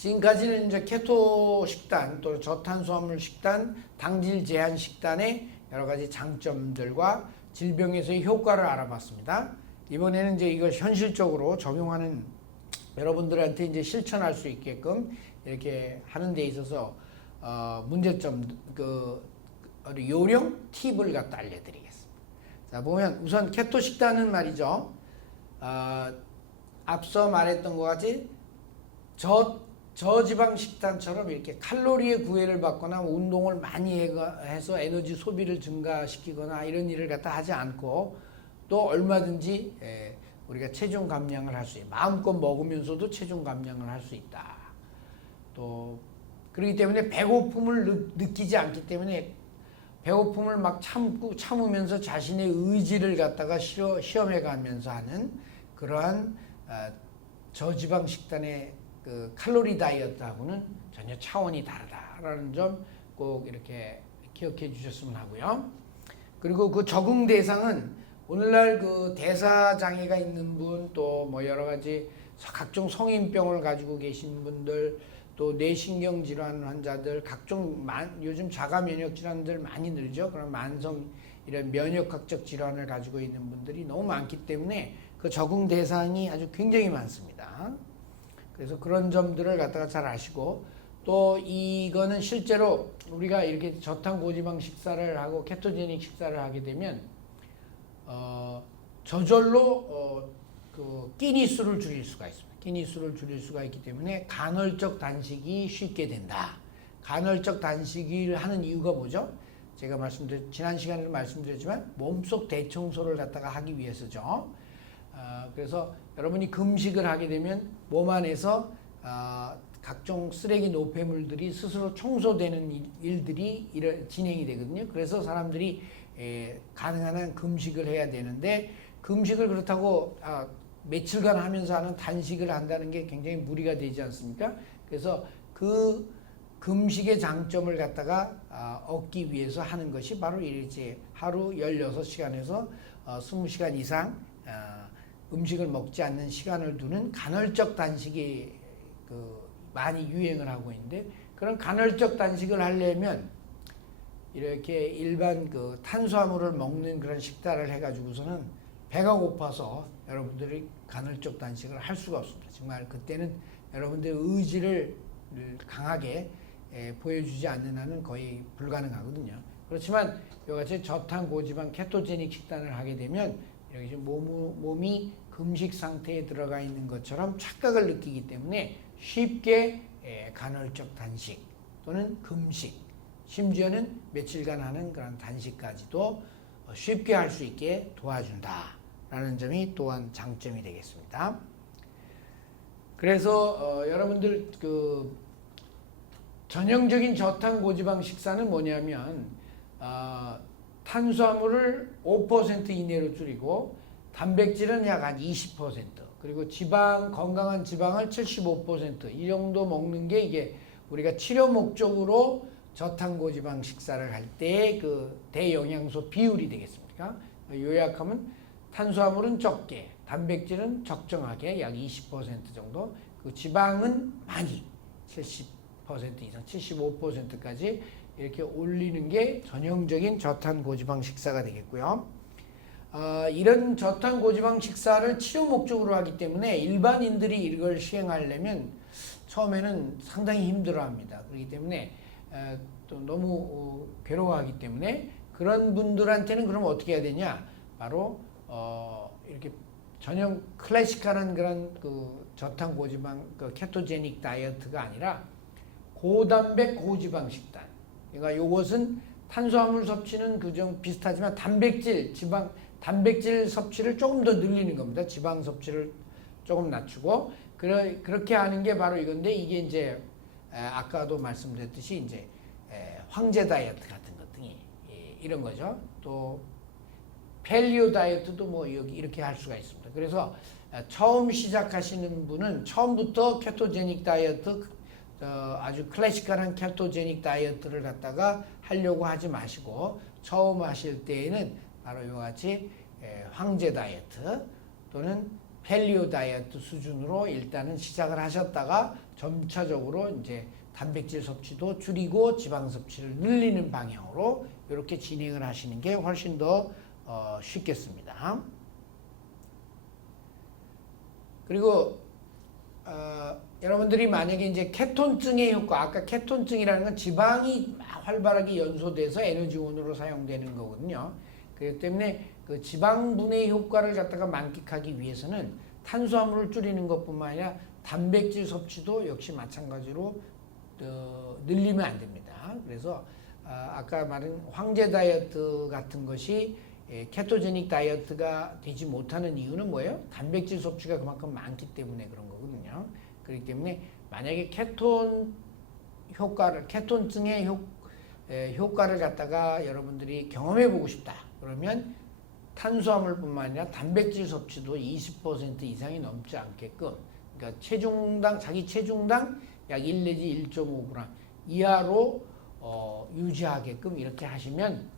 지금까지는 이제 케토 식단 또 저탄수화물 식단, 당질 제한 식단의 여러 가지 장점들과 질병에서의 효과를 알아봤습니다. 이번에는 이제 이걸 현실적으로 적용하는 여러분들한테 이제 실천할 수 있게끔 이렇게 하는 데 있어서 문제점 요령 팁을 갖다 알려드리겠습니다. 자, 보면 우선 케토 식단은 말이죠. 앞서 말했던 것 같이 저지방 식단처럼 이렇게 칼로리의 구애를 받거나 운동을 많이 해서 에너지 소비를 증가시키거나 이런 일을 갖다 하지 않고 또 얼마든지 우리가 체중 감량을 할 수 있다. 마음껏 먹으면서도 체중 감량을 할 수 있다. 또 그렇기 때문에 배고픔을 느끼지 않기 때문에 배고픔을 막 참으면서 자신의 의지를 갖다가 시험해 가면서 하는 그러한 저지방 식단의 그 칼로리 다이어트하고는 전혀 차원이 다르다라는 점 꼭 이렇게 기억해 주셨으면 하고요. 그리고 그 적응 대상은 오늘날 그 대사 장애가 있는 분, 또 뭐 여러 가지 각종 성인병을 가지고 계신 분들, 또 뇌신경 질환 환자들, 각종 요즘 자가 면역 질환들 많이 늘죠. 그런 만성 이런 면역학적 질환을 가지고 있는 분들이 너무 많기 때문에 그 적응 대상이 아주 굉장히 많습니다. 그래서 그런 점들을 갖다가 잘 아시고, 또 이거는 실제로 우리가 이렇게 저탄 고지방 식사를 하고 케토제닉 식사를 하게 되면 저절로 그 끼니 수를 줄일 수가 있습니다. 끼니 수를 줄일 수가 있기 때문에 간헐적 단식이 쉽게 된다. 간헐적 단식을 하는 이유가 뭐죠? 제가 지난 시간에도 말씀드렸지만 몸속 대청소를 갖다가 하기 위해서죠. 그래서 여러분이 금식을 하게 되면 몸 안에서 각종 쓰레기 노폐물들이 스스로 청소되는 일들이 진행이 되거든요. 그래서 사람들이 가능한 한 금식을 해야 되는데, 금식을 그렇다고 며칠간 하면서 하는 단식을 한다는 게 굉장히 무리가 되지 않습니까? 그래서 그 금식의 장점을 갖다가 얻기 위해서 하는 것이 바로 이제 하루 16시간에서 20시간 이상 음식을 먹지 않는 시간을 두는 간헐적 단식이 많이 유행을 하고 있는데, 그런 간헐적 단식을 하려면 이렇게 일반 그 탄수화물을 먹는 그런 식단을 해가지고서는 배가 고파서 여러분들이 간헐적 단식을 할 수가 없습니다. 정말 그때는 여러분들의 의지를 강하게 보여주지 않는 한은 거의 불가능하거든요. 그렇지만 이같이 저탄 고지방 케토제닉 식단을 하게 되면 이렇게 몸이 금식 상태에 들어가 있는 것처럼 착각을 느끼기 때문에 쉽게 간헐적 단식 또는 금식, 심지어는 며칠간 하는 그런 단식까지도 쉽게 할 수 있게 도와준다라는 점이 또한 장점이 되겠습니다. 그래서 여러분들 그 전형적인 저탄 고지방 식사는 뭐냐면 탄수화물을 5% 이내로 줄이고 단백질은 약 한 20%, 그리고 건강한 지방을 75%, 이 정도 먹는 게 이게 우리가 치료 목적으로 저탄 고지방 식사를 할 때 그 대영양소 비율이 되겠습니까? 요약하면 탄수화물은 적게, 단백질은 적정하게 약 20% 정도, 그 지방은 많이 70% 이상, 75%까지 이렇게 올리는 게 전형적인 저탄 고지방 식사가 되겠고요. 이런 저탄 고지방 식사를 치료 목적으로 하기 때문에 일반인들이 이걸 시행하려면 처음에는 상당히 힘들어합니다. 그렇기 때문에 또 너무 괴로워하기 때문에 그런 분들한테는 그럼 어떻게 해야 되냐? 바로 이렇게 전형 클래식한 그런 그 저탄 고지방 그 케토제닉 다이어트가 아니라 고단백 고지방 식단. 그러니까 이것은 탄수화물 섭취는 그정 비슷하지만 단백질 섭취를 조금 더 늘리는 겁니다. 지방 섭취를 조금 낮추고 그렇게 하는 게 바로 이건데, 이게 이제 아까도 말씀드렸듯이 이제 황제 다이어트 같은 것 등이 이런 거죠. 또 펠리오 다이어트도 뭐 이렇게 할 수가 있습니다. 그래서 처음 시작하시는 분은 처음부터 케토제닉 다이어트, 아주 클래식한 케토제닉 다이어트를 갖다가 하려고 하지 마시고, 처음 하실 때에는 바로 이와 같이 황제 다이어트 또는 펠리오 다이어트 수준으로 일단은 시작을 하셨다가 점차적으로 이제 단백질 섭취도 줄이고 지방 섭취를 늘리는 방향으로 이렇게 진행을 하시는 게 훨씬 더 쉽겠습니다. 그리고 여러분들이 만약에 이제 케톤증의 효과, 아까 케톤증이라는 건 지방이 활발하게 연소돼서 에너지원으로 사용되는 거거든요. 그렇기 때문에 그 지방분해 효과를 갖다가 만끽하기 위해서는 탄수화물을 줄이는 것뿐만 아니라 단백질 섭취도 역시 마찬가지로 늘리면 안 됩니다. 그래서 아까 말한 황제 다이어트 같은 것이 케토제닉 다이어트가 되지 못하는 이유는 뭐예요? 단백질 섭취가 그만큼 많기 때문에 그런 거거든요. 그렇기 때문에 만약에 케톤증의 효과를 갖다가 여러분들이 경험해 보고 싶다. 그러면 탄수화물뿐만 아니라 단백질 섭취도 20% 이상이 넘지 않게끔, 그러니까 자기 체중당 약 1 내지 1.5g 이하로 유지하게끔 이렇게 하시면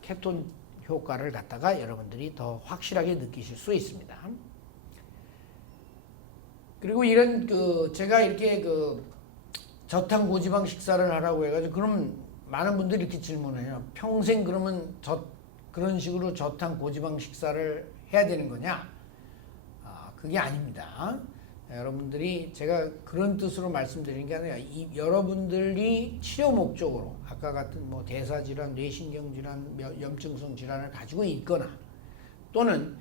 케톤 효과를 갖다가 여러분들이 더 확실하게 느끼실 수 있습니다. 그리고 이런 제가 이렇게 저탄 고지방 식사를 하라고 해가지고 그럼 많은 분들이 이렇게 질문해요. 평생 그러면 그런 식으로 저탄 고지방 식사를 해야 되는 거냐? 그게 아닙니다. 여러분들이 제가 그런 뜻으로 말씀드리는 게 아니라 여러분들이 치료 목적으로 아까 같은 뭐 대사질환, 뇌신경질환, 염증성 질환을 가지고 있거나 또는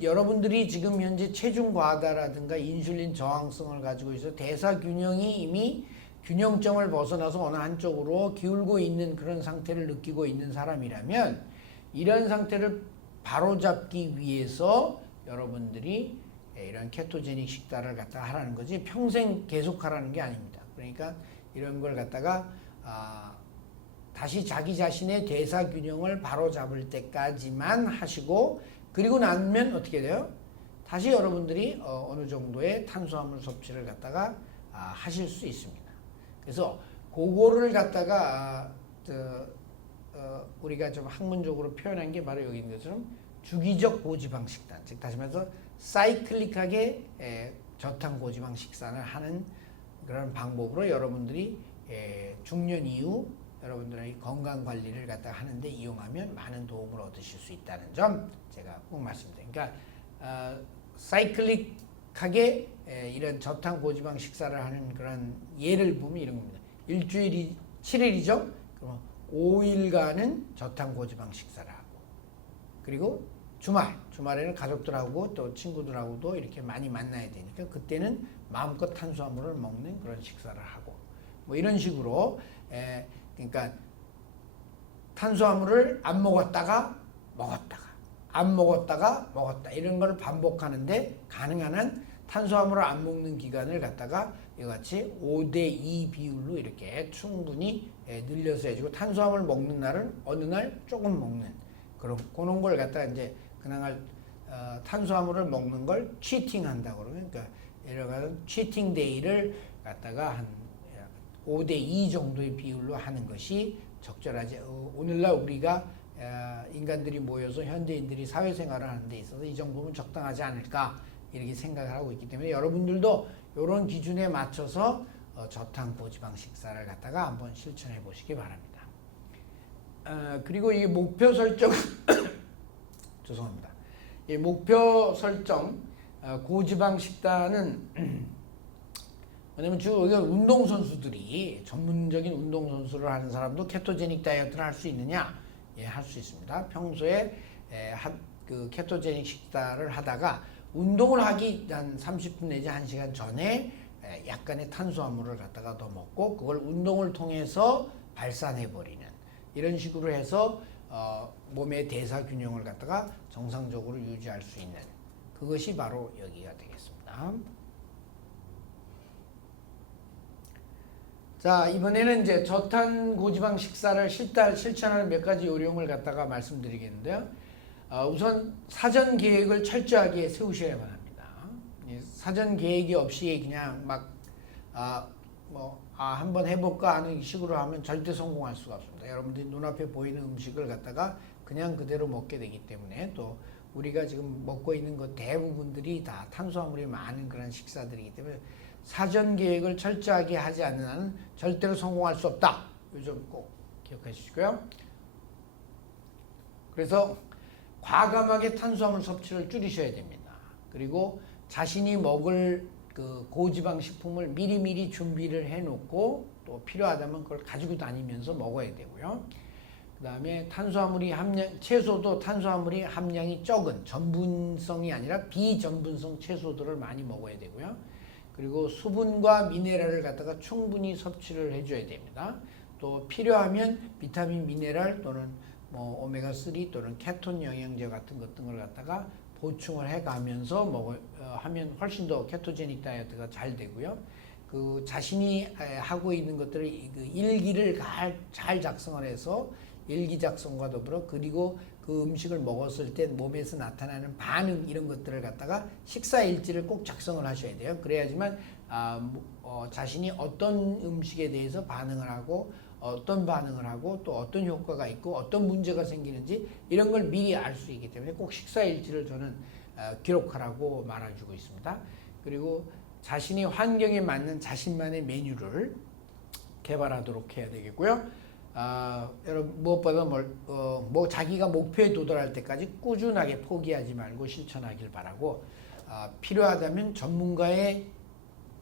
여러분들이 지금 현재 체중 과다라든가 인슐린 저항성을 가지고 있어 대사 균형이 이미 균형점을 벗어나서 어느 한쪽으로 기울고 있는 그런 상태를 느끼고 있는 사람이라면 이런 상태를 바로잡기 위해서 여러분들이 이런 케토제닉 식단을 갖다가 하라는 거지 평생 계속 하라는 게 아닙니다. 그러니까 이런 걸 갖다가 다시 자기 자신의 대사 균형을 바로잡을 때까지만 하시고 그리고 나면 어떻게 돼요? 다시 여러분들이 어느 정도의 탄수화물 섭취를 갖다가 하실 수 있습니다. 그래서 그거를 갖다가 우리가 좀 학문적으로 표현한 게 바로 여기 있는 것처럼 주기적 고지방 식단, 즉 다시 말해서 사이클릭하게 저탄 고지방 식단을 하는 그런 방법으로 여러분들이 중년 이후 여러분들의 건강 관리를 갖다 하는데 이용하면 많은 도움을 얻으실 수 있다는 점 제가 꼭 말씀드립니다. 그러니까 사이클릭하게 이런 저탄 고지방 식사를 하는 그런 예를 보면 이런 겁니다. 일주일이 7일이죠. 그럼 5일간은 저탄 고지방 식사를 하고 그리고 주말에는 가족들하고 또 친구들하고도 이렇게 많이 만나야 되니까 그때는 마음껏 탄수화물을 먹는 그런 식사를 하고 뭐 이런 식으로 그러니까 탄수화물을 안 먹었다가 안 먹었다가 먹었다 이런 걸 반복하는데 가능한 한 탄수화물을 안 먹는 기간을 갖다가 이같이 5대2 비율로 이렇게 충분히 늘려서 해주고 탄수화물 먹는 날은 어느 날 조금 먹는 그런 걸 갖다가 이제 그날 탄수화물을 먹는 걸 치팅 한다고 그러면 그러니까 이런 치팅 데이를 갖다가 한 5대2 정도의 비율로 하는 것이 적절하지. 오늘날 우리가 인간들이 모여서 현대인들이 사회생활을 하는 데 있어서 이 정도면 적당하지 않을까 이렇게 생각을 하고 있기 때문에 여러분들도 이런 기준에 맞춰서 저탄 고지방 식사를 갖다가 한번 실천해 보시기 바랍니다. 그리고 이 목표 설정 죄송합니다. 이 목표 설정 고지방 식단은 왜냐면 지금 여기 운동선수들이 전문적인 운동선수를 하는 사람도 케토제닉 다이어트를 할 수 있느냐? 예, 할 수 있습니다. 평소에 그 케토제닉 식단을 하다가 운동을 하기 한 30분 내지 1시간 전에 약간의 탄수화물을 갖다가 더 먹고 그걸 운동을 통해서 발산해버리는 이런 식으로 해서 몸의 대사 균형을 갖다가 정상적으로 유지할 수 있는 그것이 바로 여기가 되겠습니다. 자, 이번에는 이제 저탄 고지방 식사를 실천하는 몇 가지 요령을 갖다가 말씀드리겠는데요. 우선 사전 계획을 철저하게 세우셔야만 합니다. 사전 계획이 없이 그냥 막 한번 해볼까 하는 식으로 하면 절대 성공할 수가 없습니다. 여러분들이 눈앞에 보이는 음식을 갖다가 그냥 그대로 먹게 되기 때문에 또 우리가 지금 먹고 있는 것 대부분들이 다 탄수화물이 많은 그런 식사들이기 때문에 사전 계획을 철저하게 하지 않는 한은 절대로 성공할 수 없다. 이 점 꼭 기억해 주시고요. 그래서 과감하게 탄수화물 섭취를 줄이셔야 됩니다. 그리고 자신이 먹을 그 고지방 식품을 미리미리 준비를 해놓고 또 필요하다면 그걸 가지고 다니면서 먹어야 되고요. 그 다음에 탄수화물이 채소도 탄수화물이 함량이 적은 전분성이 아니라 비전분성 채소들을 많이 먹어야 되고요. 그리고 수분과 미네랄을 갖다가 충분히 섭취를 해줘야 됩니다. 또 필요하면 비타민, 미네랄 또는 뭐 오메가3 또는 케톤 영양제 같은 것 등을 갖다가 보충을 해가면서 하면 훨씬 더 케토제닉 다이어트가 잘 되고요. 그 자신이 하고 있는 것들을 그 일기를 잘 작성을 해서 일기 작성과 더불어 그리고 그 음식을 먹었을 때 몸에서 나타나는 반응 이런 것들을 갖다가 식사 일지를 꼭 작성을 하셔야 돼요. 그래야지만 자신이 어떤 음식에 대해서 반응을 하고 어떤 반응을 하고 또 어떤 효과가 있고 어떤 문제가 생기는지 이런 걸 미리 알 수 있기 때문에 꼭 식사 일지를 저는 기록하라고 말해주고 있습니다. 그리고 자신이 환경에 맞는 자신만의 메뉴를 개발하도록 해야 되겠고요. 여러분 무엇보다 자기가 목표에 도달할 때까지 꾸준하게 포기하지 말고 실천하길 바라고 필요하다면 전문가의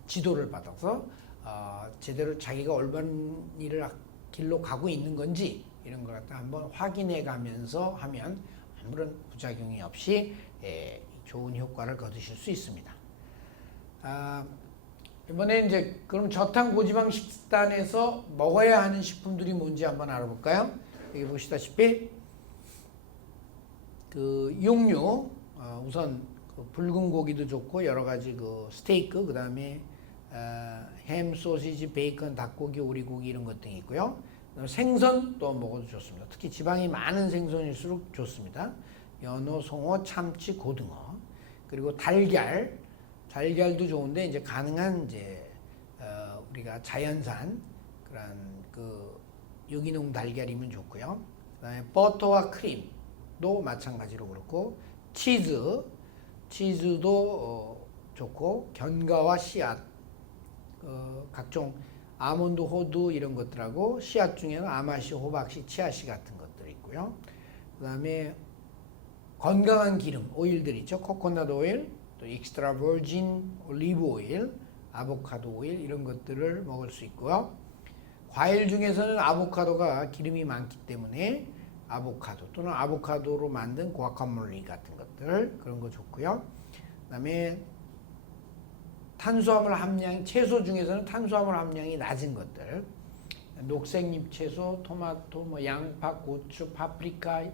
지도를 받아서 제대로 자기가 올바른 길로 가고 있는 건지 이런 걸 갖다 한번 확인해 가면서 하면 아무런 부작용이 없이 좋은 효과를 거두실 수 있습니다. 이번에 이제 그럼 저탄 고지방 식단에서 먹어야 하는 식품들이 뭔지 한번 알아볼까요? 여기 보시다시피 그 육류 우선 그 붉은 고기도 좋고 여러 가지 그 스테이크 그다음에 햄, 소시지, 베이컨, 닭고기, 오리고기 이런 것 등이 있고요. 생선도 먹어도 좋습니다. 특히 지방이 많은 생선일수록 좋습니다. 연어, 송어, 참치, 고등어. 그리고 달걀도 좋은데 이제 가능한 이제 우리가 자연산 그런 그 유기농 달걀이면 좋고요. 그다음에 버터와 크림도 마찬가지로 그렇고 치즈도 좋고 견과와 씨앗 각종 아몬드, 호두 이런 것들하고 씨앗 중에는 아마씨, 호박씨, 치아씨 같은 것들이 있고요. 그 다음에 건강한 기름, 오일들 있죠. 코코넛 오일, 또 익스트라 버진 올리브 오일, 아보카도 오일 이런 것들을 먹을 수 있고요. 과일 중에서는 아보카도가 기름이 많기 때문에 아보카도 또는 아보카도로 만든 과카몰리 같은 것들 그런 거 좋고요. 그 다음에 탄수화물 함량, 채소 중에서는 탄수화물 함량이 낮은 것들 녹색잎 채소, 토마토, 양파, 고추, 파프리카,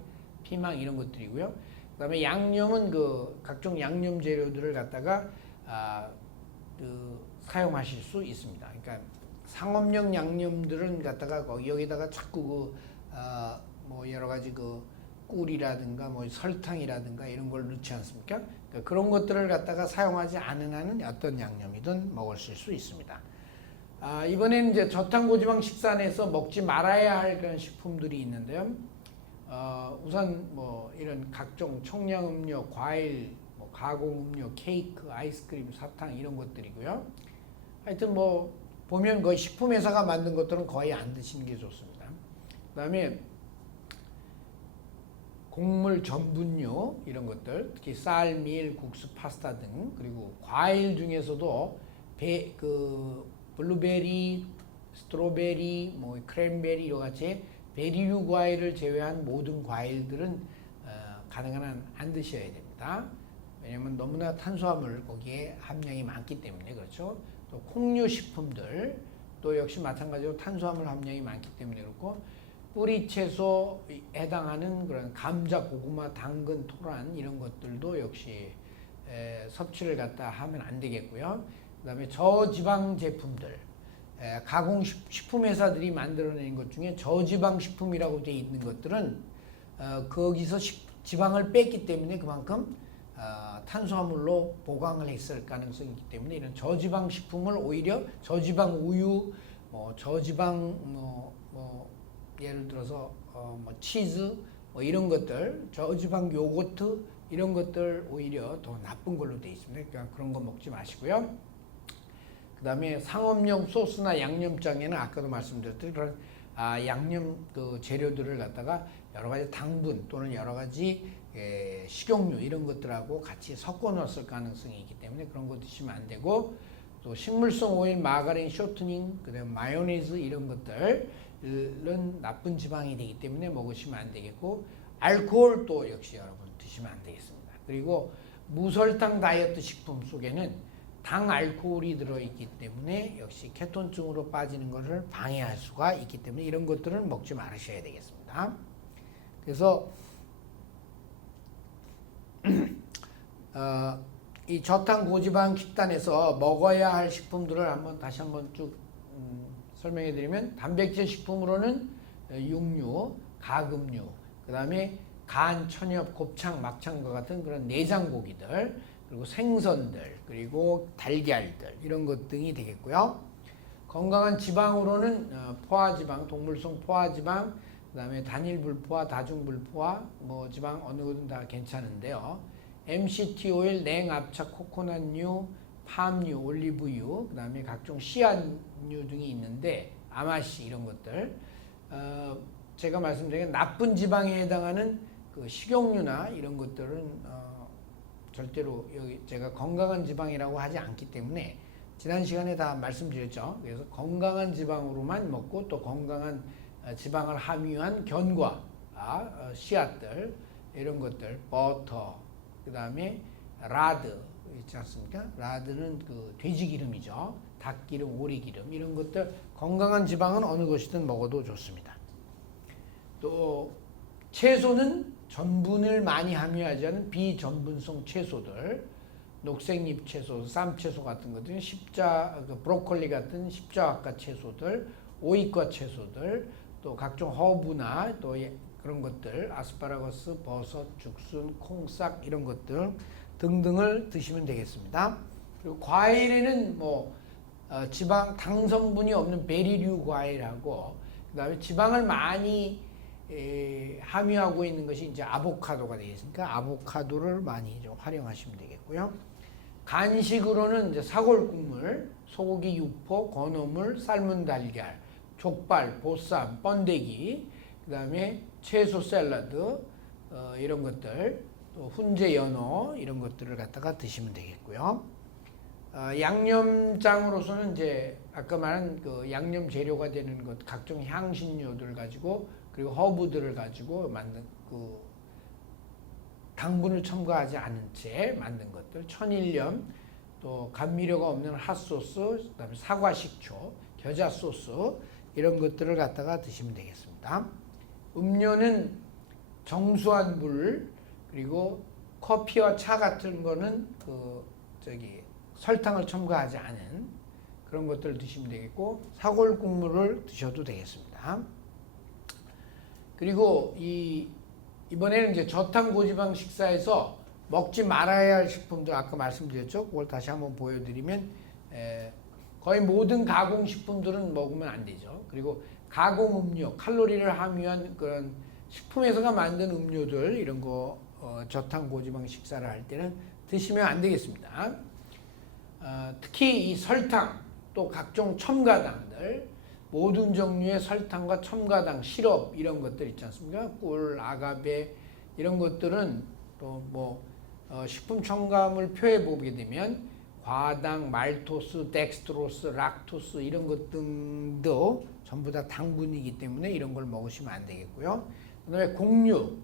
피망 이런 것들이고요. 그 다음에 양념은 그 각종 양념 재료들을 갖다가 사용하실 수 있습니다. 그러니까 상업용 양념들은 갖다가 여기다가 자꾸 여러 가지 그 꿀이라든가 설탕이라든가 이런 걸 넣지 않습니까? 그러니까 그런 것들을 갖다가 사용하지 않은 한은 어떤 양념이든 먹으실 수 있습니다. 이번에는 이제 저탄고지방 식단에서 먹지 말아야 할 그런 식품들이 있는데요. 우선 이런 각종 청량음료, 과일, 가공음료, 케이크, 아이스크림, 사탕 이런 것들이고요. 하여튼 보면 거의 식품회사가 만든 것들은 거의 안 드시는 게 좋습니다. 그 다음에 곡물 전분류 이런 것들, 특히 쌀, 밀, 국수, 파스타 등 그리고 과일 중에서도 블루베리, 스트로베리, 크랜베리 이와 같이 베리류 과일을 제외한 모든 과일들은 가능한 한 안 드셔야 됩니다. 왜냐하면 너무나 탄수화물 거기에 함량이 많기 때문에 그렇죠. 또 콩류 식품들 또 역시 마찬가지로 탄수화물 함량이 많기 때문에 그렇고 뿌리 채소에 해당하는 그런 감자, 고구마, 당근, 토란 이런 것들도 역시 섭취를 갖다 하면 안 되겠고요. 그 다음에 저지방 제품들 가공 식품회사들이 만들어낸 것 중에 저지방 식품이라고 되어 있는 것들은 거기서 지방을 뺐기 때문에 그만큼 탄수화물로 보강을 했을 가능성이 있기 때문에 이런 저지방 식품을 오히려 저지방 우유, 저지방 예를 들어서 치즈 이런 것들, 저지방 요거트 이런 것들 오히려 더 나쁜 걸로 되어 있습니다. 그러니까 그런 거 먹지 마시고요. 그 다음에 상업용 소스나 양념장에는 아까도 말씀드렸듯이 그런 양념 그 재료들을 갖다가 여러 가지 당분 또는 여러 가지 식용유 이런 것들하고 같이 섞어 넣었을 가능성이 있기 때문에 그런 거 드시면 안 되고, 또 식물성 오일, 마가린, 쇼트닝, 그다음에 마요네즈 이런 것들은 나쁜 지방이 되기 때문에 먹으시면 안 되겠고, 알코올도 역시 여러분 드시면 안 되겠습니다. 그리고 무설탕 다이어트 식품 속에는 당 알코올이 들어있기 때문에 역시 케톤증으로 빠지는 것을 방해할 수가 있기 때문에 이런 것들은 먹지 말으셔야 되겠습니다. 그래서 이 저탄 고지방 식단에서 먹어야 할 식품들을 다시 한번 쭉 설명해 드리면, 단백질 식품으로는 육류, 가금류, 그 다음에 간, 천엽, 곱창, 막창과 같은 그런 내장고기들, 그리고 생선들, 그리고 달걀들 이런 것 등이 되겠고요. 건강한 지방으로는 포화지방, 동물성 포화지방, 그 다음에 단일불포화, 다중불포화, 뭐 지방 어느 것든 다 괜찮은데요. MCT 오일, 냉압착 코코넛류, 팜유, 올리브유, 그 다음에 각종 씨앗류 등이 있는데 아마씨 이런 것들, 제가 말씀드린 나쁜 지방에 해당하는 그 식용유나 이런 것들은 절대로 여기 제가 건강한 지방이라고 하지 않기 때문에 지난 시간에 다 말씀드렸죠. 그래서 건강한 지방으로만 먹고, 또 건강한 지방을 함유한 견과, 씨앗들 이런 것들, 버터, 그 다음에 라드 있지 않습니까? 라드는 그 돼지 기름이죠. 닭기름, 오리기름 이런 것들, 건강한 지방은 어느 것이든 먹어도 좋습니다. 또 채소는 전분을 많이 함유하지 않은 비전분성 채소들, 녹색잎 채소, 쌈채소 같은 것들, 브로콜리 같은 십자화과 채소들, 오이과 채소들, 또 각종 허브나 또 그런 것들, 아스파라거스, 버섯, 죽순, 콩싹 이런 것들 등등을 드시면 되겠습니다. 그리고 과일에는 지방, 당 성분이 없는 베리류 과일하고, 그 다음에 지방을 많이 함유하고 있는 것이 이제 아보카도가 되겠으니까 아보카도를 많이 좀 활용하시면 되겠고요. 간식으로는 이제 사골국물, 소고기 육포, 건어물, 삶은 달걀, 족발, 보쌈, 번데기, 그 다음에 채소 샐러드 이런 것들, 또 훈제 연어 이런 것들을 갖다가 드시면 되겠고요. 양념장으로서는 이제 아까 말한 그 양념 재료가 되는 것, 각종 향신료들 가지고, 그리고 허브들을 가지고 만든 그 당분을 첨가하지 않은 채 만든 것들, 천일염, 또 감미료가 없는 핫소스, 그다음에 사과 식초, 겨자 소스 이런 것들을 갖다가 드시면 되겠습니다. 음료는 정수한 물, 그리고 커피와 차 같은 거는 설탕을 첨가하지 않은 그런 것들을 드시면 되겠고, 사골 국물을 드셔도 되겠습니다. 그리고 이번에는 이제 저탄 고지방 식사에서 먹지 말아야 할 식품들 아까 말씀드렸죠. 그걸 다시 한번 보여드리면, 거의 모든 가공식품들은 먹으면 안 되죠. 그리고 가공음료, 칼로리를 함유한 그런 식품에서가 만든 음료들 이런 거 저탄 고지방 식사를 할 때는 드시면 안 되겠습니다. 특히 이 설탕, 또 각종 첨가당들, 모든 종류의 설탕과 첨가당, 시럽 이런 것들 있지 않습니까? 꿀, 아가베 이런 것들은 또 식품 첨가물 표에 보게 되면 과당, 말토스, 덱스트로스, 락토스 이런 것 등도 전부 다 당분이기 때문에 이런 걸 먹으시면 안 되겠고요. 그 다음에 곡류,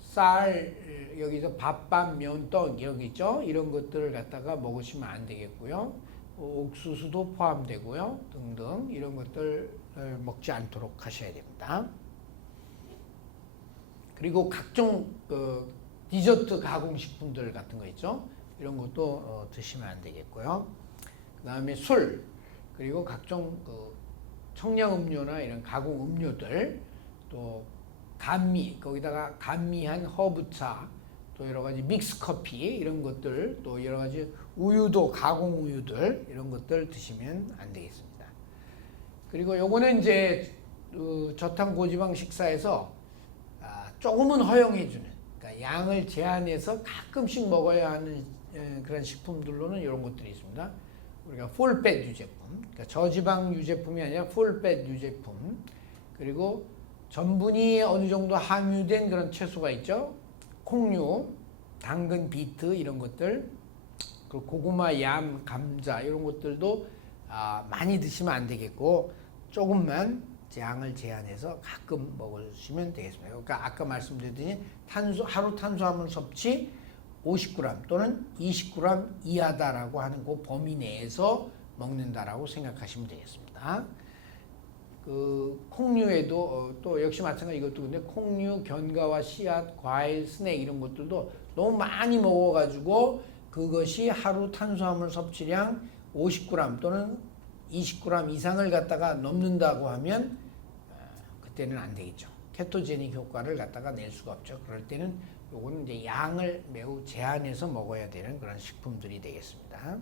쌀, 여기서 밥밥, 면떡 이런 게 있죠. 이런 것들을 갖다가 먹으시면 안 되겠고요. 옥수수도 포함되고요. 등등 이런 것들 먹지 않도록 하셔야 됩니다. 그리고 각종 디저트 가공식품들 같은 거 있죠. 이런 것도 드시면 안 되겠고요. 그 다음에 술, 그리고 각종 청량음료나 이런 가공음료들, 또 감미, 거기다가 감미한 허브차, 또 여러 가지 믹스커피 이런 것들, 또 여러 가지 우유도 가공우유들 이런 것들 드시면 안 되겠습니다. 그리고 요거는 이제 저탄 고지방 식사에서 조금은 허용해주는, 그러니까 양을 제한해서 가끔씩 먹어야 하는 그런 식품들로는 이런 것들이 있습니다. 우리가 풀팻 유제품, 그러니까 저지방 유제품이 아니라 풀팻 유제품, 그리고 전분이 어느 정도 함유된 그런 채소가 있죠. 콩류, 당근, 비트 이런 것들, 그리고 고구마, 얌, 감자 이런 것들도 많이 드시면 안 되겠고 조금만 양을 제한해서 가끔 먹으시면 되겠습니다. 그러니까 아까 말씀드렸더니 하루 탄수화물 섭취 50g 또는 20g 이하다라고 하는 그 범위 내에서 먹는다라고 생각하시면 되겠습니다. 그 콩류에도 또 역시 마찬가지 이것도 근데 콩류, 견과와 씨앗, 과일, 스낵 이런 것들도 너무 많이 먹어가지고 그것이 하루 탄수화물 섭취량 50g 또는 20g 이상을 갖다가 넘는다고 하면 그때는 안 되겠죠. 케토제닉 효과를 갖다가 낼 수가 없죠. 그럴 때는 요거는 이제 양을 매우 제한해서 먹어야 되는 그런 식품들이 되겠습니다.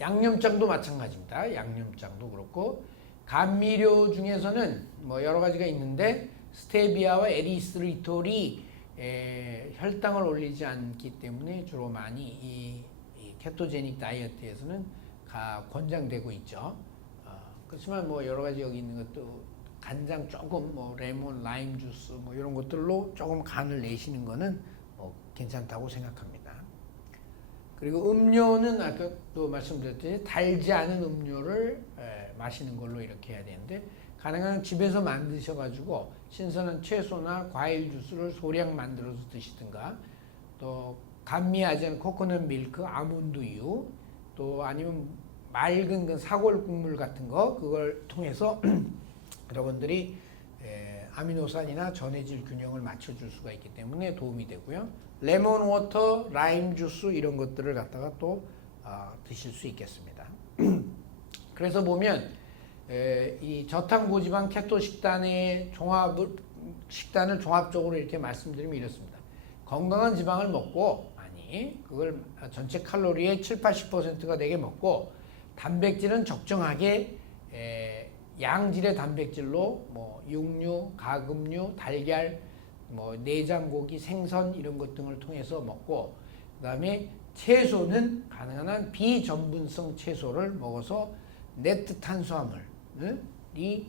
양념장도 마찬가지입니다. 양념장도 그렇고 감미료 중에서는 뭐 여러 가지가 있는데 스테비아와 에리스리톨이 혈당을 올리지 않기 때문에 주로 많이 이 케토제닉 다이어트에서는 권장되고 있죠. 그렇지만 뭐 여러 가지 여기 있는 것도 간장 조금 뭐 레몬, 라임 주스 뭐 이런 것들로 조금 간을 내시는 거는 뭐 괜찮다고 생각합니다. 그리고 음료는 아까도 말씀드렸듯이 달지 않은 음료를 마시는 걸로 이렇게 해야 되는데 가능한 집에서 만드셔가지고 신선한 채소나 과일 주스를 소량 만들어서 드시든가 또 감미하지 않은 코코넛 밀크, 아몬드유 또 아니면 맑은 그 사골 국물 같은 거 그걸 통해서 여러분들이 아미노산이나 전해질 균형을 맞춰줄 수가 있기 때문에 도움이 되고요. 레몬 워터, 라임 주스 이런 것들을 갖다가 또 드실 수 있겠습니다. 그래서 보면 이 저탄고지방 케토 식단의 식단을 종합적으로 이렇게 말씀드리면 이렇습니다. 건강한 지방을 먹고 그걸 전체 칼로리의 7~80%가 되게 먹고 단백질은 적정하게 양질의 단백질로 뭐 육류, 가금류, 달걀, 뭐 내장고기, 생선 이런 것 등을 통해서 먹고 그다음에 채소는 가능한 한 비전분성 채소를 먹어서 네트 탄수화물이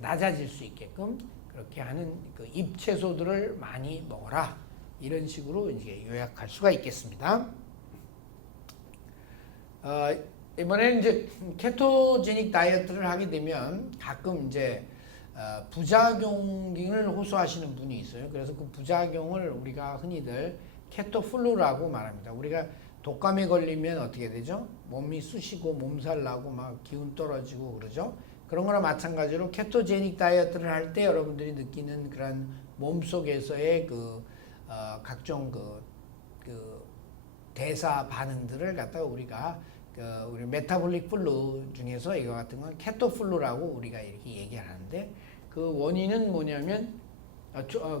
낮아질 수 있게끔 그렇게 하는 그 잎채소들을 많이 먹어라. 이런 식으로 이제 요약할 수가 있겠습니다. 이번에는 이제 케토제닉 다이어트를 하게 되면 가끔 이제 부작용을 호소하시는 분이 있어요. 그래서 그 부작용을 우리가 흔히들 케토플루라고 말합니다. 우리가 독감에 걸리면 어떻게 되죠? 몸이 쑤시고 몸살 나고 막 기운 떨어지고 그러죠. 그런 거랑 마찬가지로 케토제닉 다이어트를 할 때 여러분들이 느끼는 그런 몸속에서의 각종 대사 반응들을 갖다가 우리가 우리 메타볼릭 플루 중에서 이거 같은 건 케토 플루라고 우리가 이렇게 얘기를 하는데 그 원인은 뭐냐면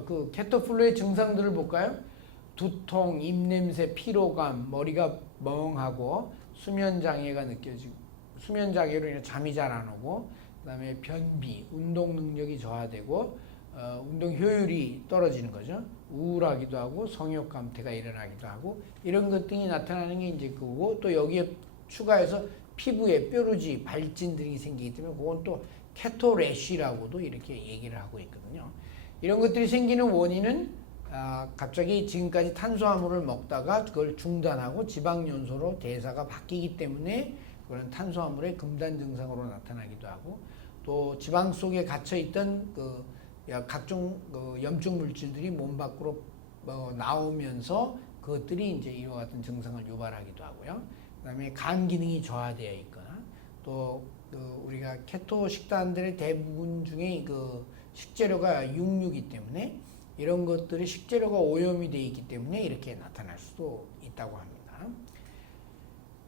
그 케토 플루의 증상들을 볼까요? 두통, 입냄새, 피로감, 머리가 멍하고 수면 장애가 느껴지고 수면 장애로 인해 잠이 잘 안 오고 그다음에 변비, 운동 능력이 저하되고 운동 효율이 떨어지는 거죠. 우울하기도 하고 성욕 감퇴가 일어나기도 하고 이런 것 등이 나타나는 게 이제 그거고 또 여기에 추가해서 피부에 뾰루지, 발진 등이 생기기 때문에 그건 또 케토래쉬라고도 이렇게 얘기를 하고 있거든요. 이런 것들이 생기는 원인은 갑자기 지금까지 탄수화물을 먹다가 그걸 중단하고 지방연소로 대사가 바뀌기 때문에 그런 탄수화물의 금단 증상으로 나타나기도 하고 또 지방 속에 갇혀있던 각종 염증 물질들이 몸 밖으로 나오면서 그것들이 이제 이와 같은 증상을 유발하기도 하고요. 그다음에 간 기능이 저하되어 있거나 또 우리가 케토 식단들의 대부분 중에 식재료가 육류이기 때문에 이런 것들이 식재료가 오염이 되어 있기 때문에 이렇게 나타날 수도 있다고 합니다.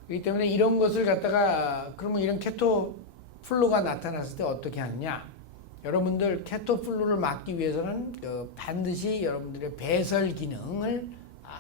그렇기 때문에 이런 것을 갖다가 그러면 이런 케토 플루가 나타났을 때 어떻게 하느냐? 여러분들 케토 플루를 막기 위해서는 반드시 여러분들의 배설 기능을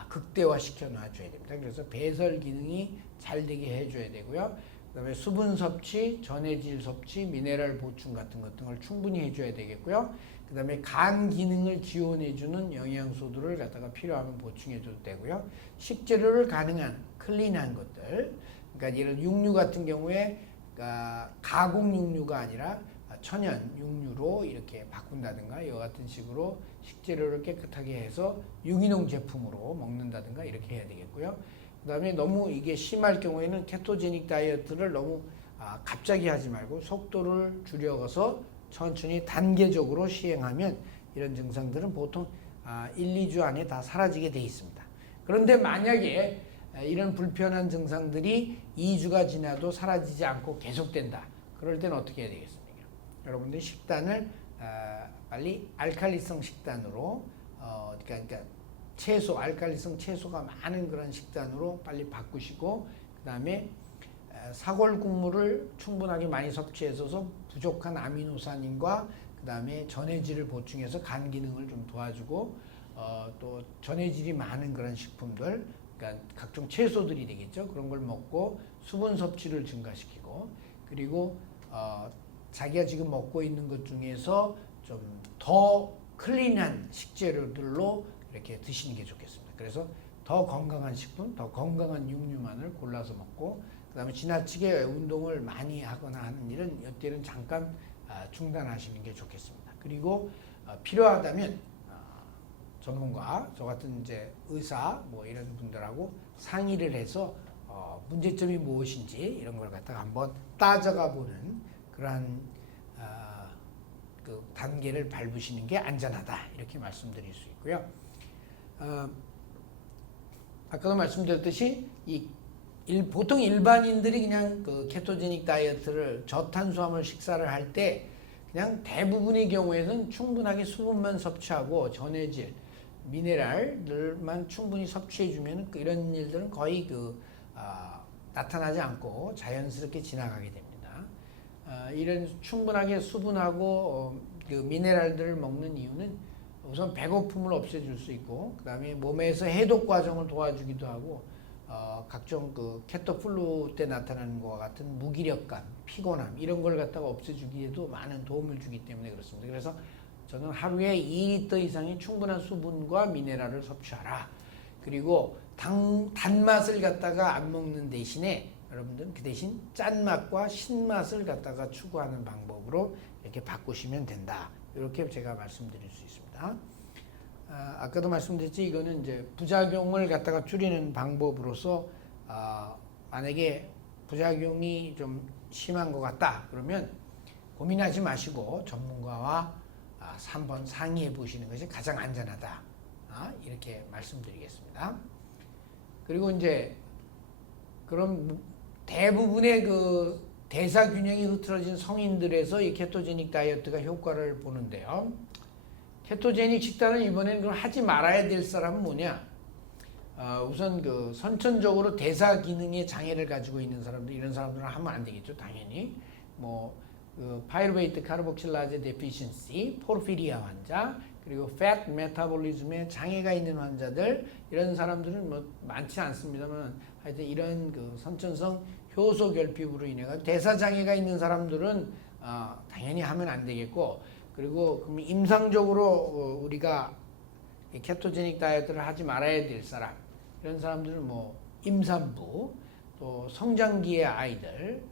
극대화시켜 놔줘야 됩니다. 그래서 배설 기능이 잘 되게 해줘야 되고요. 그다음에 수분 섭취, 전해질 섭취, 미네랄 보충 같은 것 등을 충분히 해줘야 되겠고요. 그다음에 간 기능을 지원해주는 영양소들을 갖다가 필요하면 보충해줘도 되고요. 식재료를 가능한 클린한 것들, 그러니까 이런 육류 같은 경우에 그러니까 가공 육류가 아니라 천연 육류로 이렇게 바꾼다든가 이와 같은 식으로 식재료를 깨끗하게 해서 유기농 제품으로 먹는다든가 이렇게 해야 되겠고요. 그다음에 너무 이게 심할 경우에는 케토제닉 다이어트를 너무 갑자기 하지 말고 속도를 줄여서 천천히 단계적으로 시행하면 이런 증상들은 보통 1, 2주 안에 다 사라지게 돼 있습니다. 그런데 만약에 이런 불편한 증상들이 2주가 지나도 사라지지 않고 계속된다. 그럴 때는 어떻게 해야 되겠습니까? 여러분들이 식단을 빨리 알칼리성 식단으로 그러니까 채소, 알칼리성 채소가 많은 그런 식단으로 빨리 바꾸시고 그 다음에 사골 국물을 충분하게 많이 섭취해서 부족한 아미노산인과 그 다음에 전해질을 보충해서 간 기능을 좀 도와주고 또 전해질이 많은 그런 식품들, 그러니까 각종 채소들이 되겠죠. 그런 걸 먹고 수분 섭취를 증가시키고 그리고 자기가 지금 먹고 있는 것 중에서 좀 더 클린한 식재료들로 이렇게 드시는 게 좋겠습니다. 그래서 더 건강한 식품, 더 건강한 육류만을 골라서 먹고 그 다음에 지나치게 운동을 많이 하거나 하는 일은 이때는 잠깐 중단하시는 게 좋겠습니다. 그리고 필요하다면 전문가, 저 같은 이제 의사 뭐 이런 분들하고 상의를 해서 문제점이 무엇인지 이런 걸 갖다가 한번 따져가 보는 그러한 그 단계를 밟으시는 게 안전하다 이렇게 말씀드릴 수 있고요. 아까도 말씀드렸듯이 보통 일반인들이 그냥 그 케토제닉 다이어트를 저탄수화물 식사를 할 때 그냥 대부분의 경우에는 충분하게 수분만 섭취하고 전해질, 미네랄들만 충분히 섭취해주면 이런 일들은 거의 나타나지 않고 자연스럽게 지나가게 됩니다. 이런 충분하게 수분하고 그 미네랄들을 먹는 이유는 우선 배고픔을 없애줄 수 있고 그 다음에 몸에서 해독 과정을 도와주기도 하고 각종 그 케토플루 때 나타나는 것과 같은 무기력감, 피곤함 이런 걸 갖다가 없애주기에도 많은 도움을 주기 때문에 그렇습니다. 그래서 저는 하루에 2리터 이상의 충분한 수분과 미네랄을 섭취하라. 그리고 단맛을 갖다가 안 먹는 대신에 여러분들은 그 대신 짠맛과 신맛을 갖다가 추구하는 방법으로 이렇게 바꾸시면 된다. 이렇게 제가 말씀드릴 수 있습니다. 아까도 말씀드렸지 이거는 이제 부작용을 갖다가 줄이는 방법으로서 만약에 부작용이 좀 심한 것 같다 그러면 고민하지 마시고 전문가와 한번 상의해 보시는 것이 가장 안전하다. 이렇게 말씀드리겠습니다. 그리고 이제 그럼 대부분의 그 대사 균형이 흐트러진 성인들에서 이 케토제닉 다이어트가 효과를 보는데요. 케토제닉 식단을 이번에는 그럼 하지 말아야 될 사람은 뭐냐? 우선 그 선천적으로 대사 기능에 장애를 가지고 있는 사람들, 이런 사람들은 하면 안 되겠죠, 당연히. 그 파이루베이트 카르복실라제 데피션시, 포르피리아 환자, 그리고 팻 메타볼리즘에 장애가 있는 환자들, 이런 사람들은 뭐 많지 않습니다만 하여튼 이런 그 선천성 효소 결핍으로 인해 대사 장애가 있는 사람들은 당연히 하면 안 되겠고, 그리고 그럼 임상적으로 우리가 케토제닉 다이어트를 하지 말아야 될 사람, 이런 사람들은 뭐 임산부, 또 성장기의 아이들,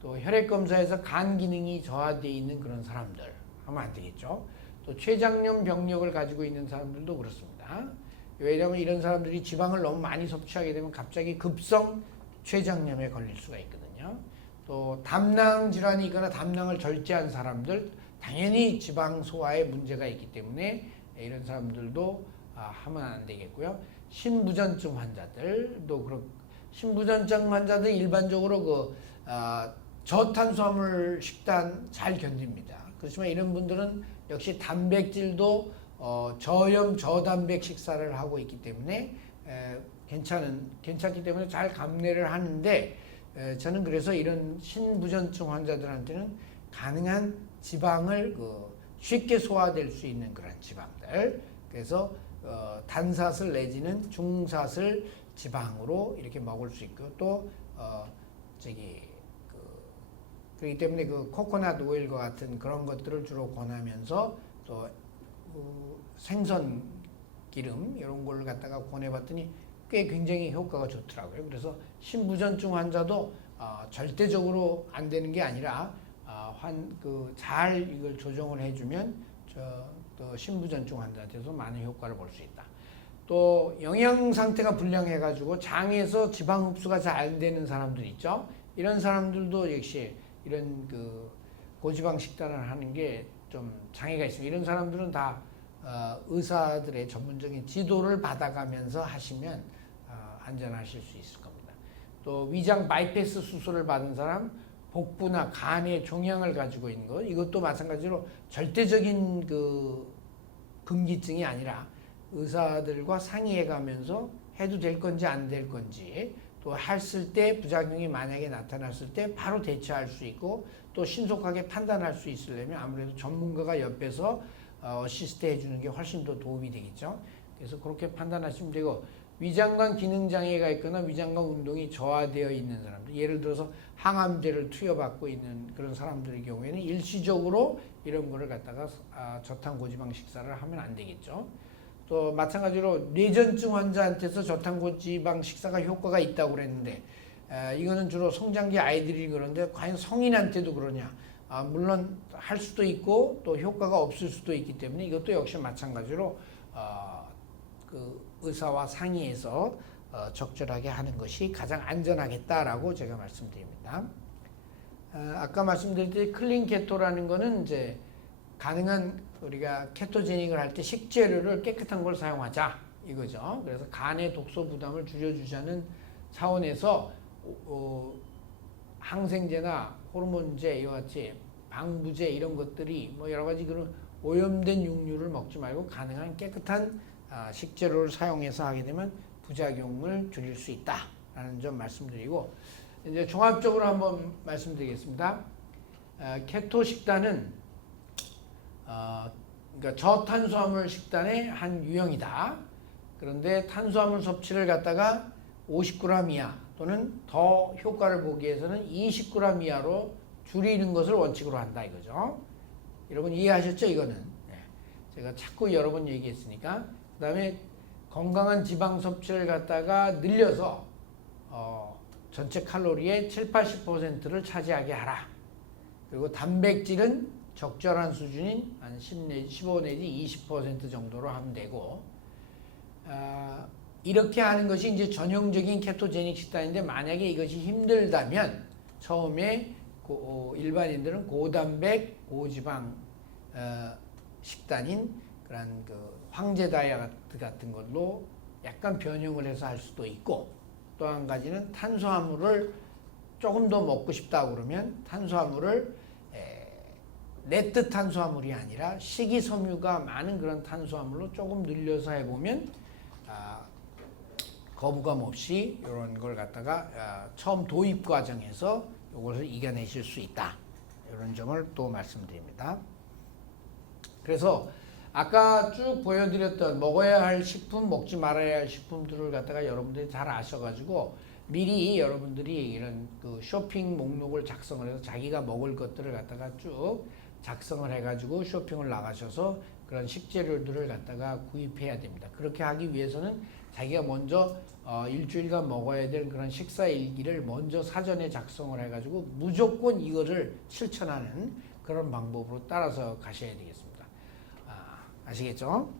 또 혈액검사에서 간 기능이 저하되어 있는 그런 사람들 하면 안 되겠죠. 또 췌장염 병력을 가지고 있는 사람들도 그렇습니다. 왜냐하면 이런 사람들이 지방을 너무 많이 섭취하게 되면 갑자기 급성 췌장염에 걸릴 수가 있거든요. 또 담낭 질환이 있거나 담낭을 절제한 사람들, 당연히 지방 소화에 문제가 있기 때문에 이런 사람들도 하면 안 되겠고요. 신부전증 환자들도 그렇고, 신부전증 환자들 일반적으로 저탄수화물 식단 잘 견딥니다. 그렇지만 이런 분들은 역시 단백질도 저염 저단백 식사를 하고 있기 때문에 괜찮기 때문에 잘 감내를 하는데, 저는 그래서 이런 신부전증 환자들한테는 가능한 지방을 쉽게 소화될 수 있는 그런 지방들, 그래서 단사슬 내지는 중사슬 지방으로 이렇게 먹을 수 있고, 또 그렇기 때문에 그 코코넛 오일과 같은 그런 것들을 주로 권하면서 또 생선 기름 이런 걸 갖다가 권해봤더니 꽤 굉장히 효과가 좋더라고요. 그래서 신부전증 환자도 절대적으로 안 되는 게 아니라 잘 이걸 조정을 해주면 또 신부전증 환자한테서 많은 효과를 볼 수 있다. 또 영양 상태가 불량해가지고 장에서 지방 흡수가 잘 안 되는 사람들 있죠. 이런 사람들도 역시 이런 고지방 식단을 하는 게 좀 장애가 있습니다. 이런 사람들은 다 의사들의 전문적인 지도를 받아가면서 하시면 안전하실 수 있을 겁니다. 또 위장 바이패스 수술을 받은 사람, 복부나 간에 종양을 가지고 있는 것, 이것도 마찬가지로 절대적인 금기증이 아니라 의사들과 상의해 가면서 해도 될 건지 안 될 건지, 또 했을 때 부작용이 만약에 나타났을 때 바로 대처할 수 있고 또 신속하게 판단할 수 있으려면 아무래도 전문가가 옆에서 어시스트 해주는 게 훨씬 더 도움이 되겠죠. 그래서 그렇게 판단하시면 되고, 위장관 기능장애가 있거나 위장관 운동이 저하되어 있는 사람들, 예를 들어서 항암제를 투여받고 있는 그런 사람들의 경우에는 일시적으로 이런 거를 갖다가 저탄고지방 식사를 하면 안 되겠죠. 또 마찬가지로 뇌전증 환자한테서 저탄고지방 식사가 효과가 있다고 그랬는데 이거는 주로 성장기 아이들이 그런데 과연 성인한테도 그러냐? 물론 할 수도 있고 또 효과가 없을 수도 있기 때문에 이것도 역시 마찬가지로 의사와 상의해서 적절하게 하는 것이 가장 안전하겠다라고 제가 말씀드립니다. 아까 말씀드렸듯이 클린 케토라는 거는 이제 가능한 우리가 케토제닉을 할 때 식재료를 깨끗한 걸 사용하자 이거죠. 그래서 간의 독소 부담을 줄여주자는 차원에서 항생제나 호르몬제 이와 같이 방부제 이런 것들이 뭐 여러 가지 그런 오염된 육류를 먹지 말고 가능한 깨끗한 식재료를 사용해서 하게 되면 부작용을 줄일 수 있다라는 점 말씀드리고, 이제 종합적으로 한번 말씀드리겠습니다. 케토 식단은 그러니까 저탄수화물 식단의 한 유형이다. 그런데 탄수화물 섭취를 갖다가 50g 이하 또는 더 효과를 보기 위해서는 20g 이하로 줄이는 것을 원칙으로 한다 이거죠. 여러분 이해하셨죠? 이거는 제가 자꾸 여러 번 얘기했으니까. 그 다음에 건강한 지방 섭취를 갖다가 늘려서 전체 칼로리의 7-80%를 차지하게 하라. 그리고 단백질은 적절한 수준인 한 15 내지 20% 정도로 하면 되고, 이렇게 하는 것이 이제 전형적인 케토제닉 식단인데, 만약에 이것이 힘들다면 처음에 일반인들은 고단백, 고지방 식단인 그런 황제 다이어트 같은 걸로 약간 변형을 해서 할 수도 있고, 또 한 가지는 탄수화물을 조금 더 먹고 싶다 그러면 탄수화물을 네트 탄수화물이 아니라 식이섬유가 많은 그런 탄수화물로 조금 늘려서 해보면 거부감 없이 이런 걸 갖다가 처음 도입 과정에서 이것을 이겨내실 수 있다. 이런 점을 또 말씀드립니다. 그래서 아까 쭉 보여드렸던 먹어야 할 식품, 먹지 말아야 할 식품들을 갖다가 여러분들이 잘 아셔가지고 미리 여러분들이 이런 쇼핑 목록을 작성을 해서 자기가 먹을 것들을 갖다가 쭉 작성을 해가지고 쇼핑을 나가셔서 그런 식재료들을 갖다가 구입해야 됩니다. 그렇게 하기 위해서는 자기가 먼저 일주일간 먹어야 될 그런 식사 일기를 먼저 사전에 작성을 해가지고 무조건 이거를 실천하는 그런 방법으로 따라서 가셔야 되겠습니다. 아시겠죠?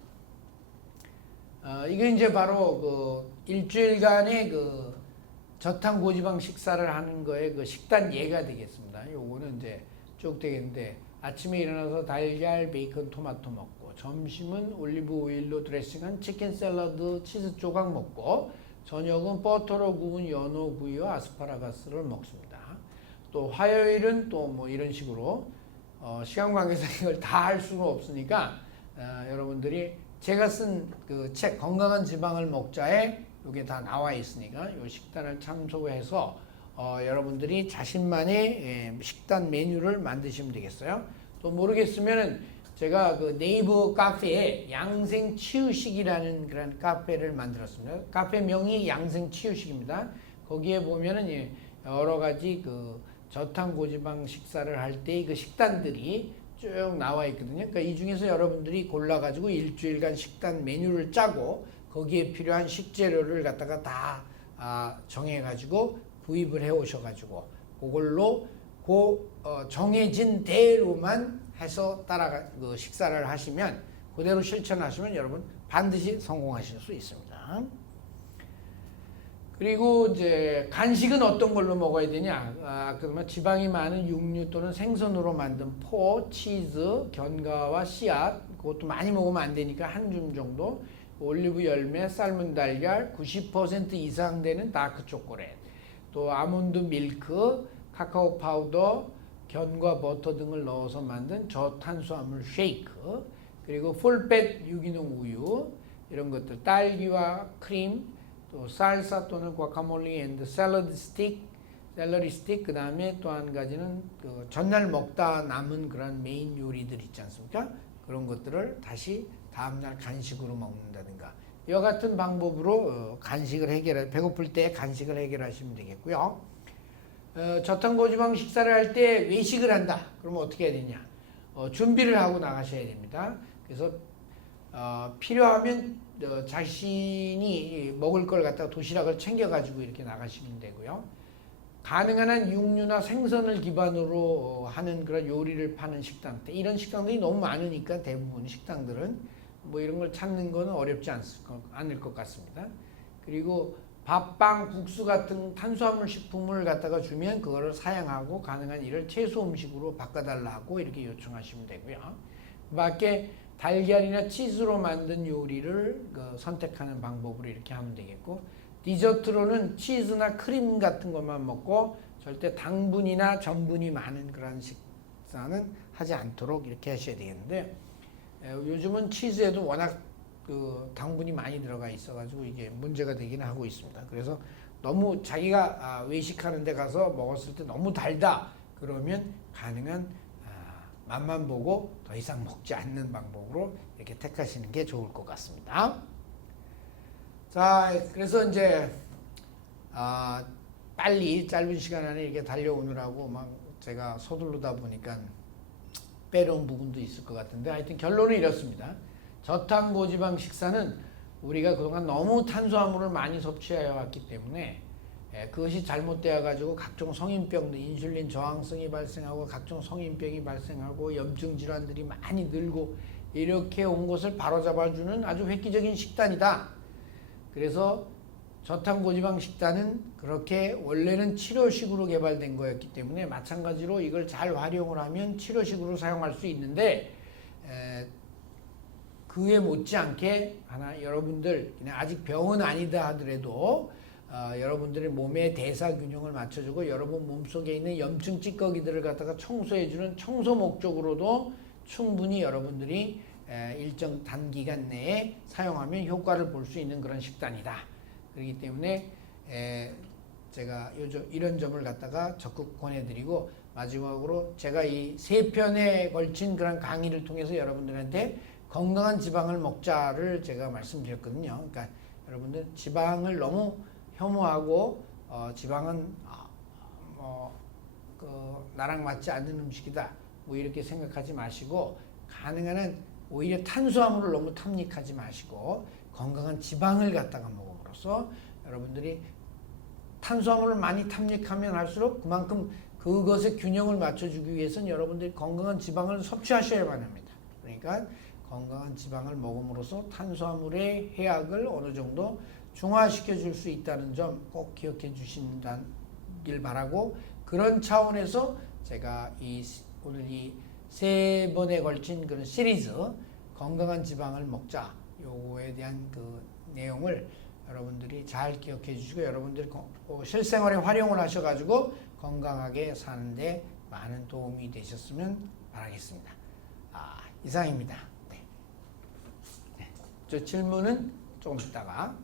이게 이제 바로 일주일간의 저탄고지방 식사를 하는 거에 식단 예가 되겠습니다. 요거는 이제 쭉 되겠는데, 아침에 일어나서 달걀, 베이컨, 토마토 먹고, 점심은 올리브 오일로 드레싱한 치킨 샐러드, 치즈 조각 먹고, 저녁은 버터로 구운 연어 구이와 아스파라거스를 먹습니다. 또 화요일은 또 뭐 이런 식으로 시간 관계상 이걸 다 할 수는 없으니까 여러분들이 제가 쓴 그 책 건강한 지방을 먹자에 이게 다 나와 있으니까 이 식단을 참조해서 여러분들이 자신만의 식단 메뉴를 만드시면 되겠어요. 또 모르겠으면은 제가 네이버 카페에 양생치유식이라는 그런 카페를 만들었습니다. 카페 명이 양생치유식입니다. 거기에 보면은 여러 가지 저탄고지방 식사를 할 때 그 식단들이 쭉 나와 있거든요. 그러니까 이 중에서 여러분들이 골라가지고 일주일간 식단 메뉴를 짜고 거기에 필요한 식재료를 갖다가 다 정해가지고 구입을 해 오셔가지고 그걸로 정해진 대로만 해서 그 식사를 하시면 그대로 실천하시면 여러분 반드시 성공하실 수 있습니다. 그리고 이제 간식은 어떤 걸로 먹어야 되냐? 그러면 지방이 많은 육류 또는 생선으로 만든 포, 치즈, 견과와 씨앗, 그것도 많이 먹으면 안 되니까 한 줌 정도. 올리브 열매, 삶은 달걀, 90% 이상 되는 다크 초콜릿, 또 아몬드 밀크, 카카오 파우더, 견과 버터 등을 넣어서 만든 저탄수화물 쉐이크, 그리고 풀팻 유기농 우유, 이런 것들, 딸기와 크림, 또 살사 또는 과카몰리 앤드 샐러리 스틱, 그 다음에 또 한 가지는 그 전날 먹다 남은 그런 메인 요리들 있지 않습니까? 그런 것들을 다시 다음날 간식으로 먹는다든가 이와 같은 방법으로 간식을 배고플 때 간식을 해결하시면 되겠고요. 저탄고지방 식사를 할 때 외식을 한다. 그러면 어떻게 해야 되냐? 준비를 하고 나가셔야 됩니다. 그래서 필요하면 자신이 먹을 걸 갖다가 도시락을 챙겨가지고 이렇게 나가시면 되고요. 가능한 한 육류나 생선을 기반으로 하는 그런 요리를 파는 식당, 이런 식당들이 너무 많으니까 대부분 식당들은 뭐 이런 걸 찾는 거는 어렵지 않을 것 같습니다. 그리고 밥, 빵, 국수 같은 탄수화물 식품을 갖다가 주면 그거를 사양하고 가능한 일을 채소 음식으로 바꿔달라고 이렇게 요청하시면 되고요. 그 밖에 달걀이나 치즈로 만든 요리를 선택하는 방법으로 이렇게 하면 되겠고, 디저트로는 치즈나 크림 같은 것만 먹고 절대 당분이나 전분이 많은 그런 식사는 하지 않도록 이렇게 하셔야 되겠는데, 요즘은 치즈에도 워낙 당분이 많이 들어가 있어가지고 이게 문제가 되긴 하고 있습니다. 그래서 너무 자기가 외식하는 데 가서 먹었을 때 너무 달다 그러면 가능한 맛만 보고 더 이상 먹지 않는 방법으로 이렇게 택하시는 게 좋을 것 같습니다. 자, 그래서 이제 빨리 짧은 시간 안에 이렇게 달려오느라고 막 제가 서두르다 보니까 빼놓은 부분도 있을 것 같은데, 하여튼 결론은 이렇습니다. 저탄고지방 식사는 우리가 그동안 너무 탄수화물을 많이 섭취해 왔기 때문에 그것이 잘못되어 가지고 각종 성인병들, 인슐린 저항성이 발생하고 각종 성인병이 발생하고 염증 질환들이 많이 늘고 이렇게 온 것을 바로잡아주는 아주 획기적인 식단이다. 그래서 저탄고지방 식단은 그렇게 원래는 치료식으로 개발된 거였기 때문에 마찬가지로 이걸 잘 활용을 하면 치료식으로 사용할 수 있는데, 그에 못지않게 여러분들 그냥 아직 병은 아니다 하더라도 여러분들의 몸의 대사 균형을 맞춰주고 여러분 몸속에 있는 염증 찌꺼기들을 갖다가 청소해주는 청소 목적으로도 충분히 여러분들이 일정 단기간 내에 사용하면 효과를 볼 수 있는 그런 식단이다. 그렇기 때문에 제가 이런 점을 갖다가 적극 권해드리고, 마지막으로 제가 이 3편에 걸친 그런 강의를 통해서 여러분들한테 건강한 지방을 먹자를 제가 말씀드렸거든요. 그러니까 여러분들 지방을 너무 혐오하고 지방은 나랑 맞지 않는 음식이다 뭐 이렇게 생각하지 마시고, 가능한 한 오히려 탄수화물을 너무 탐닉하지 마시고 건강한 지방을 갖다가 먹음으로써 여러분들이 탄수화물을 많이 탐닉하면 할수록 그만큼 그것의 균형을 맞춰주기 위해서는 여러분들이 건강한 지방을 섭취하셔야만 합니다. 그러니까 건강한 지방을 먹음으로써 탄수화물의 해악을 어느 정도 중화시켜 줄 수 있다는 점 꼭 기억해 주신다길 바라고, 그런 차원에서 제가 오늘 이 3번에 걸친 그런 시리즈 건강한 지방을 먹자 요거에 대한 그 내용을 여러분들이 잘 기억해 주시고 여러분들이 실생활에 활용을 하셔가지고 건강하게 사는데 많은 도움이 되셨으면 바라겠습니다. 이상입니다. 저 질문은 조금 있다가